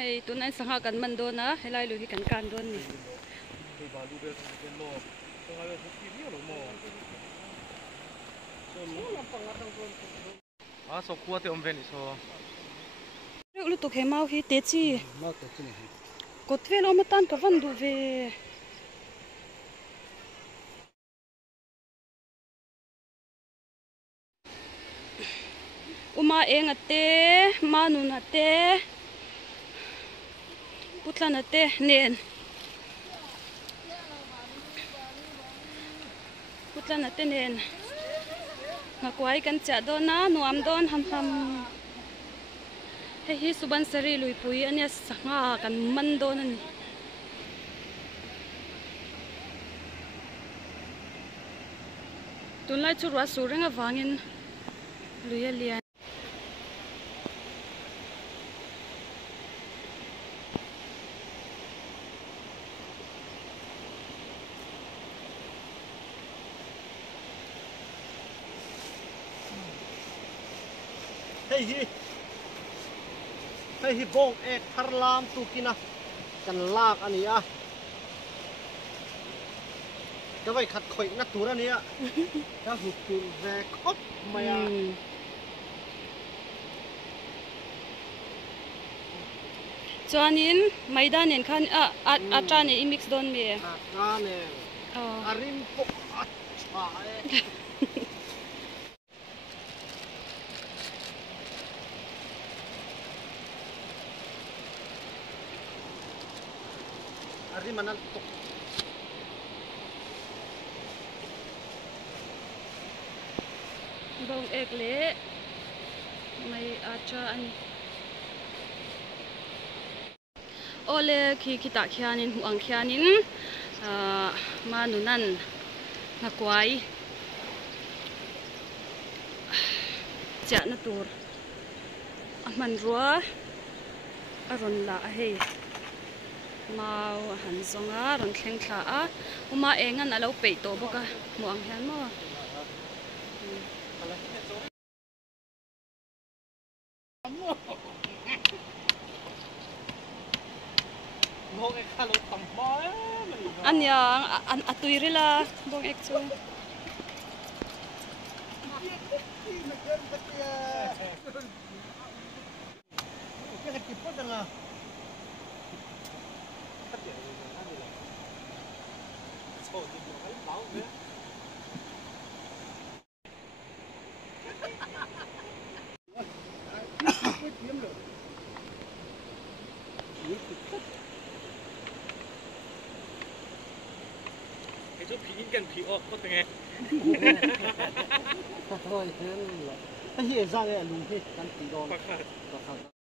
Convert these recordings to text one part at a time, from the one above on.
hay tụi anh sang hàng cần mình đón á hay lại lùi cần can đón nè số cua thì ông về đi số lúc tụi em mau hi tết chi cột về lo mà tan cả vấn đồ về uma eng ate manun ate putlan ate nen putlan ate nen ngakwai kan cha do na nuam don ham ham hei hi suban sari lui pui ania sanga kan man don ani tunlai chu ra su renga wangin luya lian hei hi bong ek tharlam tu kina kan lak ani a cái vậy khát khởi nát túi ra nè, cái hụt túi về khóc mày à, cho nên Maidan nên khan atra này mix don me atra nè, arim po achai, arim mana tu bông egg lệ mày atra anh ole khi ta khianin huang khianin manunan ngakwai cha na tur aman ruwa aron la hei mau han zonga ron thleng thla a uma engan alo pe to boka muang hian mo anh yang anh atui rila bong ek chu chỗ phí cần phí ốc có từng ngày thôi thế là cái gì ra cái lùng thế căn tí đòn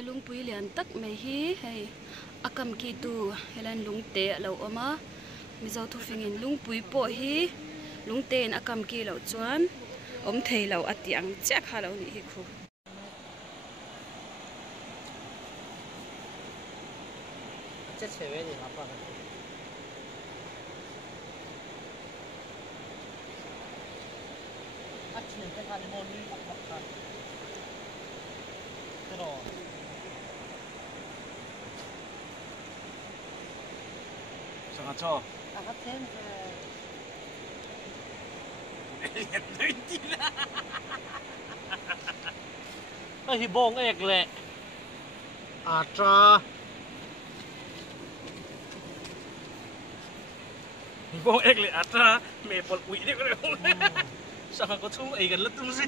lung pui lian tak mai hi hei akam ki tu helan lung te lo oma mi zo thu fingin lung pui po hi lung ten akam ki lo chuan om thei lo atiang chek ha lo ni hi khu chết xe về gì hả bạn 아침에 배탈이 뭐니 막막 들어 상하쳐 아까 텐트 hi bong ek le atra bông egg lại atra mẹ bột quỷ đấy có sao mà có thu ấy gần lắm tung gì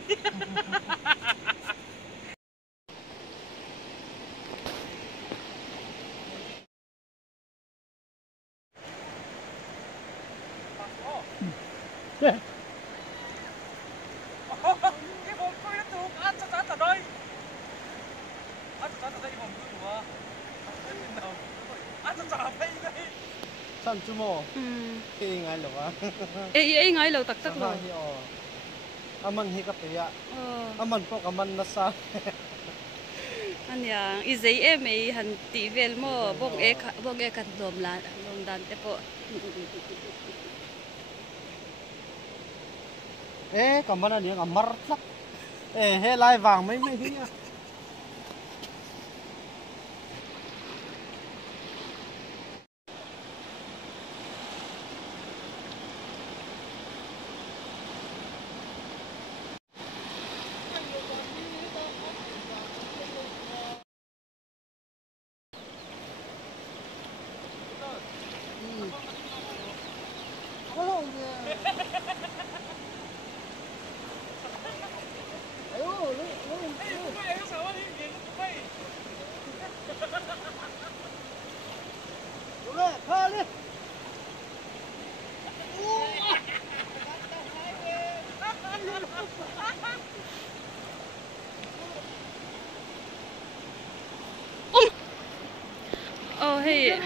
San chú mò, cái ngay lẩu á, ê ngay lẩu tắc tắc rồi, aman hi cái gì ạ, aman có aman nó sao, anh yang izay em ấy han tivel mo bong e kan lom la lom dan te po, cầm aman này cầm mar lắc, he lai vàng mấy mấy cái hey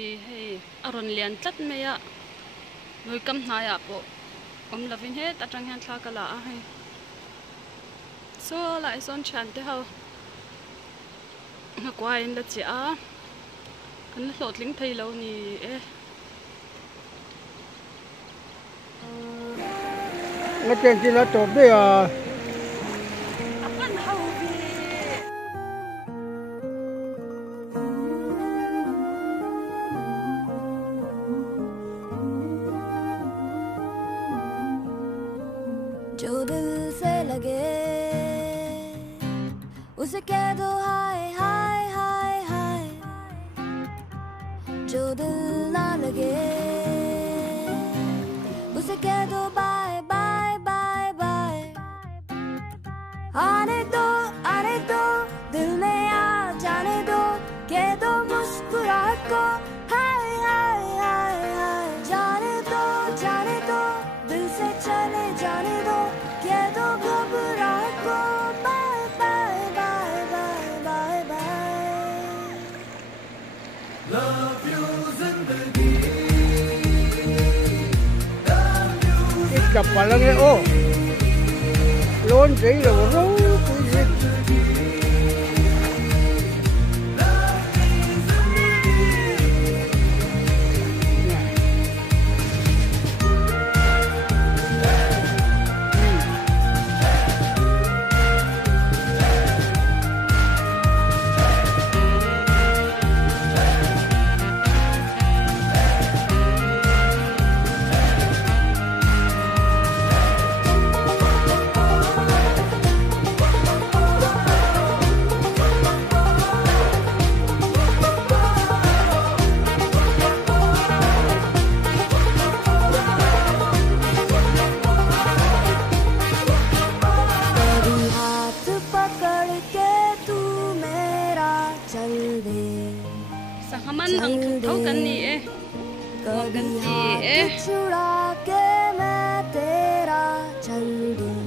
hey hey aron lian tlat me ya noi kam hna ya po om lovin he ta tang han thla kala a he so lai son chan te ho na kwa in la chi a kan la hlot ling thei lo ni e nó trên chỉ là tốt đấy à apan hau bi जो दिल से लगे उसे कह दो हाय हाय हाय हाय जो दिल ना लगे उसे कह दो बाय बाय बाय बाय आने दो दिल में आ जाने दो कह दो मुस्कुराहट को हाय हाय हाय हाय जाने दो दिल से चले जाने दो कह दो घबराहट को bye bye bye bye bye bye cặp bà lăng ấy ô luôn chỉ là một rú Sahaman hang thau kan ni e kan ti e छुड़ा के मैं तेरा चल दूं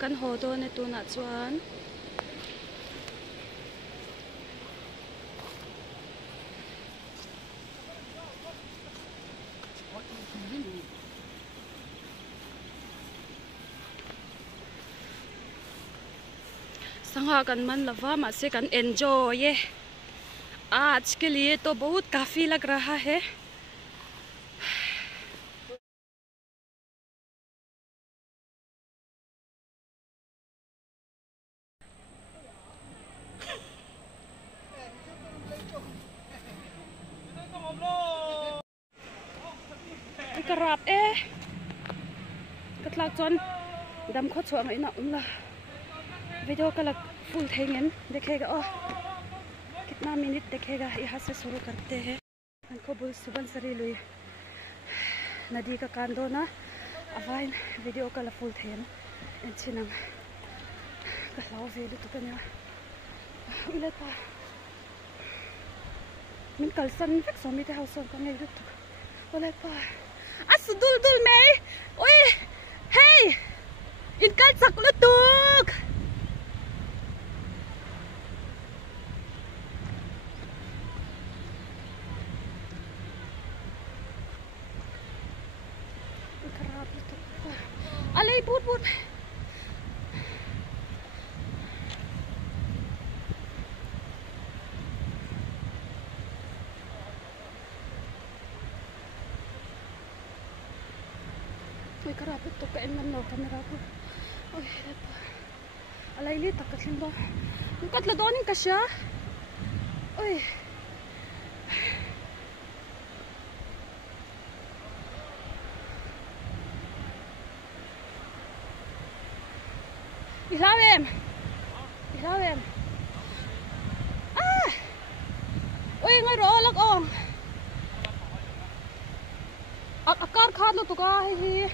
kan ho do ne tu na chuan संगा kan मन लवा मा से kan enjoy है आज के लिए तो बहुत काफी लग रहा है करap katlak chon dam kho chwa mai na umla video kalak full thengen देखेगा ओ कितना मिनट देखेगा यहाँ से शुरू करते हैं हमको बुल सुबनसरी लुई नदी का कांदो ना अवाइन वीडियो का फुल थेन एंचिनम कलाव वेलु तो कन्या उले पा min kalsan fek so mi te house kan ngai du ole pa as dul dul mei oi hey in kal sak lu tuk alay but karapit to kain man lo kamera ko. Oy, alay li takatlim ba. Yung katladonin ka siya. Oy. Ihlawem. Ihlawem. Ah. Oy, ngay ro lag ong. Akar khat lo to ka hi.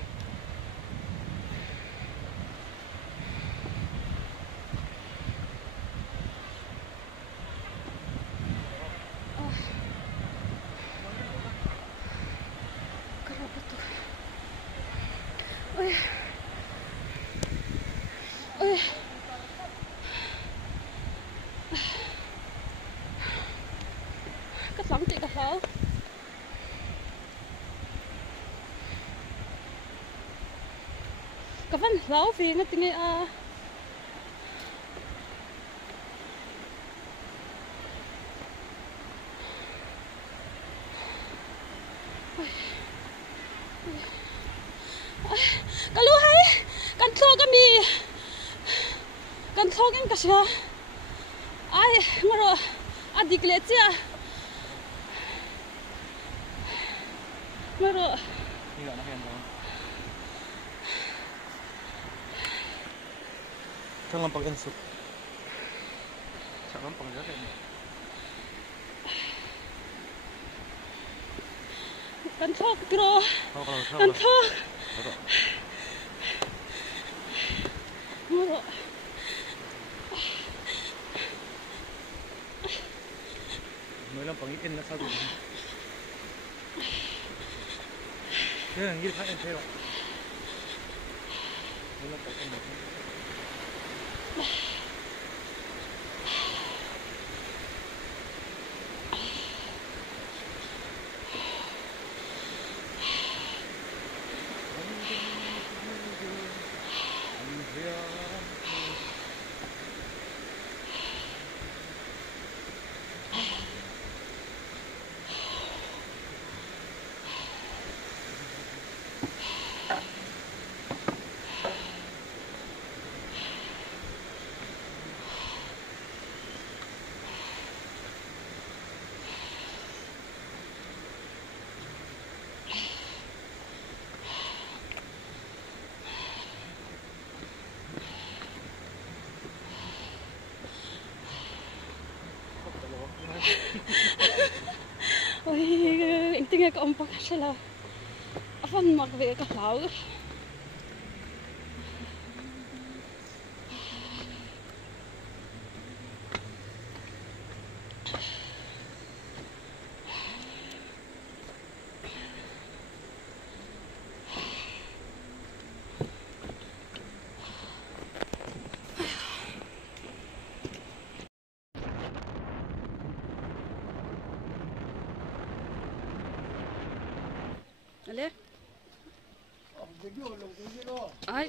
Cắt lắm chị cắt lắm. Cắt văn láo vì nó tiếng à. Cái lúa hay, cái thô cái mì, cái thô cái cái gì ai ngồi rồi, đi cái gì à, ngồi rồi. Thang lampang insuk. Sak lampang juga kayaknya. Kan thô cái rồi, kan thô. Ngồi rồi. Mới lampang ikin na sabi. Yan, gilid kain tayo. Mới lampang ikin na. Ôi, anh tin cái ông bác sẽ là phần mặc về cả lão. Allez. Ai.